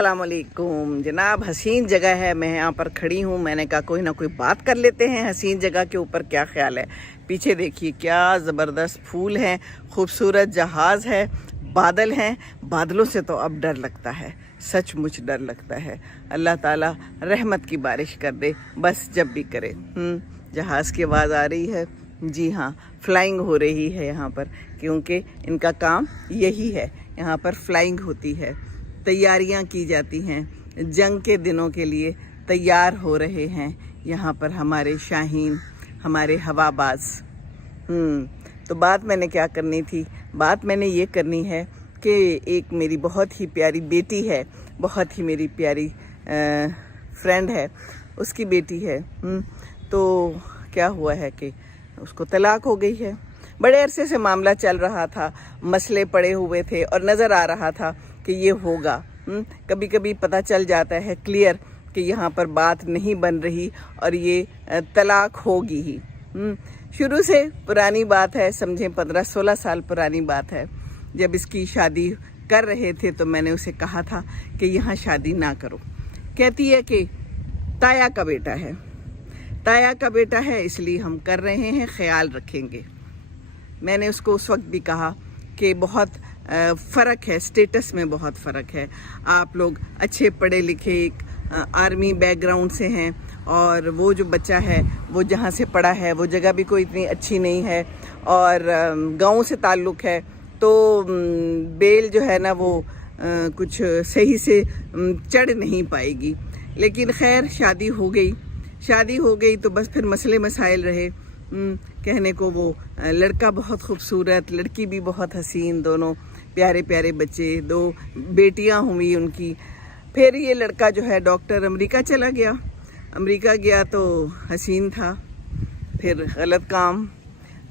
अस्सलाम वालेकुम जनाब। हसीन जगह है, मैं यहाँ पर खड़ी हूँ। मैंने कहा कोई ना कोई बात कर लेते हैं हसीन जगह के ऊपर। क्या ख्याल है? पीछे देखिए क्या ज़बरदस्त फूल हैं, खूबसूरत जहाज़ है, बादल हैं। बादलों से तो अब डर लगता है, सचमुच डर लगता है। अल्लाह ताला रहमत की बारिश कर दे बस, जब भी करे। जहाज़ की आवाज़ आ रही है। जी हाँ, फ्लाइंग हो रही है यहाँ पर, क्योंकि इनका काम यही है। यहाँ पर फ्लाइंग होती है, तैयारियां की जाती हैं, जंग के दिनों के लिए तैयार हो रहे हैं यहाँ पर हमारे शाहीन, हमारे हवाबाज। तो बात मैंने क्या करनी थी? बात मैंने ये करनी है कि एक मेरी बहुत ही प्यारी बेटी है, बहुत ही मेरी प्यारी फ्रेंड है, उसकी बेटी है। तो क्या हुआ है कि उसको तलाक हो गई है। बड़े अरसे से मामला चल रहा था, मसले पड़े हुए थे और नज़र आ रहा था कि ये होगा। कभी कभी पता चल जाता है क्लियर कि यहाँ पर बात नहीं बन रही और ये तलाक होगी ही। शुरू से पुरानी बात है, समझें 15-16 साल पुरानी बात है। जब इसकी शादी कर रहे थे तो मैंने उसे कहा था कि यहाँ शादी ना करो। कहती है कि ताया का बेटा है, ताया का बेटा है, इसलिए हम कर रहे हैं, ख्याल रखेंगे। मैंने उसको उस वक्त भी कहा कि बहुत फ़र्क है, स्टेटस में बहुत फ़र्क है। आप लोग अच्छे पढ़े लिखे, एक आर्मी बैकग्राउंड से हैं, और वो जो बच्चा है वो जहाँ से पढ़ा है वो जगह भी कोई इतनी अच्छी नहीं है, और गांव से ताल्लुक़ है। तो बेल जो है ना वो कुछ सही से चढ़ नहीं पाएगी। लेकिन खैर शादी हो गई। शादी हो गई तो बस फिर मसले मसाइल रहे। कहने को वो लड़का बहुत खूबसूरत, लड़की भी बहुत हसीन, दोनों प्यारे प्यारे बच्चे, 2 बेटियां हुई उनकी। फिर ये लड़का जो है डॉक्टर अमेरिका चला गया। अमेरिका गया तो हसीन था, फिर गलत काम,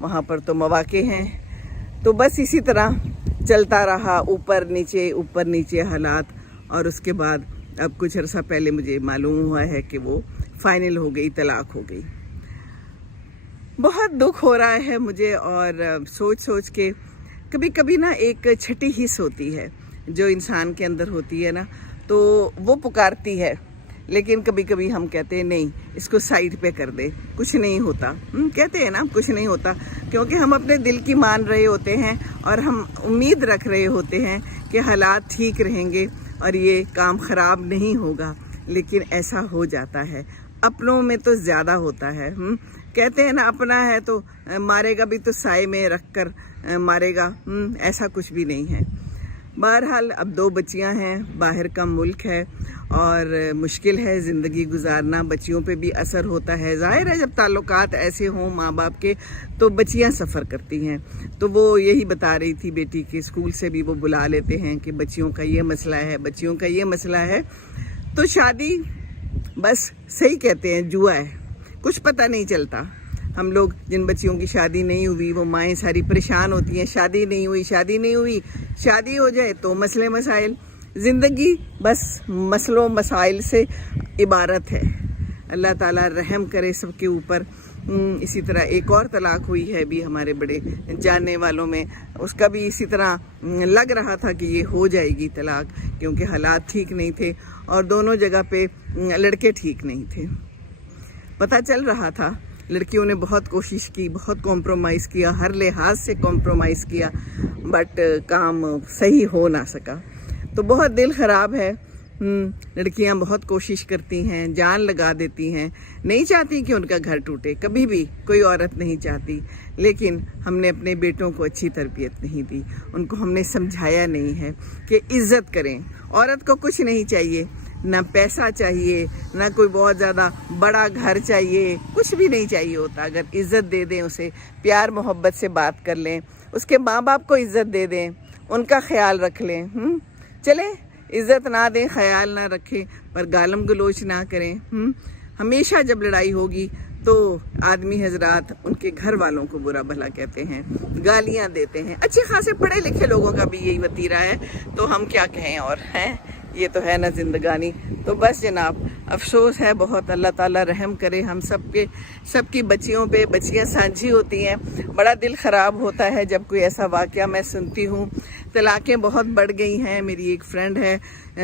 वहाँ पर तो मौके हैं। तो बस इसी तरह चलता रहा, ऊपर नीचे हालात। और उसके बाद अब कुछ अरसा पहले मुझे मालूम हुआ है कि वो फाइनल हो गई, तलाक हो गई। बहुत दुख हो रहा है मुझे, और सोच सोच के कभी कभी ना एक छठी हिस्स होती है जो इंसान के अंदर होती है ना, तो वो पुकारती है। लेकिन कभी कभी हम कहते हैं नहीं, इसको साइड पे कर दे, कुछ नहीं होता। कहते हैं ना कुछ नहीं होता, क्योंकि हम अपने दिल की मान रहे होते हैं और हम उम्मीद रख रहे होते हैं कि हालात ठीक रहेंगे और ये काम ख़राब नहीं होगा। लेकिन ऐसा हो जाता है, अपनों में तो ज़्यादा होता है। कहते हैं ना अपना है तो मारेगा भी तो साए में रख कर मारेगा। ऐसा कुछ भी नहीं है। बहरहाल अब 2 बच्चियां हैं, बाहर का मुल्क है और मुश्किल है ज़िंदगी गुजारना, बच्चियों पे भी असर होता है। ज़ाहिर है जब ताल्लुकात ऐसे हों माँ बाप के तो बच्चियां सफ़र करती हैं। तो वो यही बता रही थी, बेटी के स्कूल से भी वो बुला लेते हैं कि बच्चियों का ये मसला है, बच्चियों का ये मसला है। तो शादी बस सही कहते हैं जुआ है, कुछ पता नहीं चलता। हम लोग जिन बच्चियों की शादी नहीं हुई वो माएँ सारी परेशान होती हैं, शादी नहीं हुई, शादी नहीं हुई। शादी हो जाए तो मसले मसाइल। ज़िंदगी बस मसलों मसाइल से इबारत है। अल्लाह ताला रहम करे सबके ऊपर। इसी तरह एक और तलाक हुई है भी हमारे बड़े जानने वालों में, उसका भी इसी तरह लग रहा था कि ये हो जाएगी तलाक, क्योंकि हालात ठीक नहीं थे और दोनों जगह पे लड़के ठीक नहीं थे। पता चल रहा था लड़कियों ने बहुत कोशिश की, बहुत कॉम्प्रोमाइज़ किया, हर लिहाज से कॉम्प्रोमाइज़ किया, बट काम सही हो ना सका। तो बहुत दिल ख़राब है। लड़कियां बहुत कोशिश करती हैं, जान लगा देती हैं, नहीं चाहती कि उनका घर टूटे, कभी भी कोई औरत नहीं चाहती। लेकिन हमने अपने बेटों को अच्छी तरबियत नहीं दी, उनको हमने समझाया नहीं है कि इज़्ज़त करें। औरत को कुछ नहीं चाहिए, ना पैसा चाहिए, ना कोई बहुत ज़्यादा बड़ा घर चाहिए, कुछ भी नहीं चाहिए होता। अगर इज़्ज़त दे दें, उसे प्यार मोहब्बत से बात कर लें, उसके माँ बाप को इज़्ज़त दे दें, उनका ख्याल रख लें। चले इज़्ज़त ना दें, ख्याल ना रखें, पर गालम गलोच ना करें। हमेशा जब लड़ाई होगी तो आदमी हजरात उनके घर वालों को बुरा भला कहते हैं, गालियां देते हैं। अच्छे खासे पढ़े लिखे लोगों का भी यही वतीरा है, तो हम क्या कहें और हैं। یہ تو ہے نا زندگانی. تو بس جناب افسوس ہے بہت. اللہ تعالیٰ رحم کرے ہم سب کی بچیوں پہ. بچیاں سانجھی ہوتی ہیں. بڑا دل خراب ہوتا ہے جب کوئی ایسا واقعہ میں سنتی ہوں. طلاقیں بہت بڑھ گئی ہیں. میری ایک فرینڈ ہے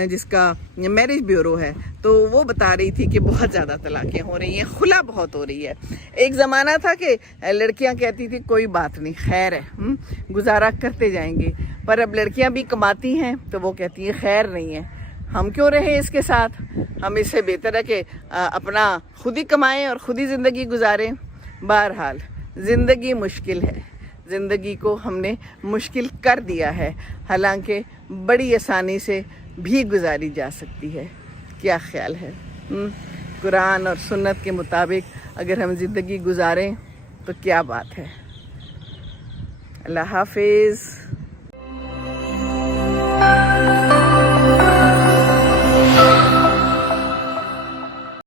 جس کا میرج بیورو ہے, تو وہ بتا رہی تھی کہ بہت زیادہ طلاقیں ہو رہی ہیں, خلا بہت ہو رہی ہے. ایک زمانہ تھا کہ لڑکیاں کہتی تھی کوئی بات نہیں, خیر ہے, گزارا کرتے جائیں گے. پر اب لڑکیاں بھی کماتی ہیں تو وہ کہتی ہیں خیر نہیں ہے, ہم کیوں رہیں اس کے ساتھ, ہم اس سے بہتر ہے کہ اپنا خود ہی کمائیں اور خود ہی زندگی گزاریں. بہرحال زندگی مشکل ہے, زندگی کو ہم نے مشکل کر دیا ہے, حالانکہ بڑی آسانی سے بھی گزاری جا سکتی ہے. کیا خیال ہے؟ قرآن اور سنت کے مطابق اگر ہم زندگی گزاریں تو کیا بات ہے. اللہ حافظ.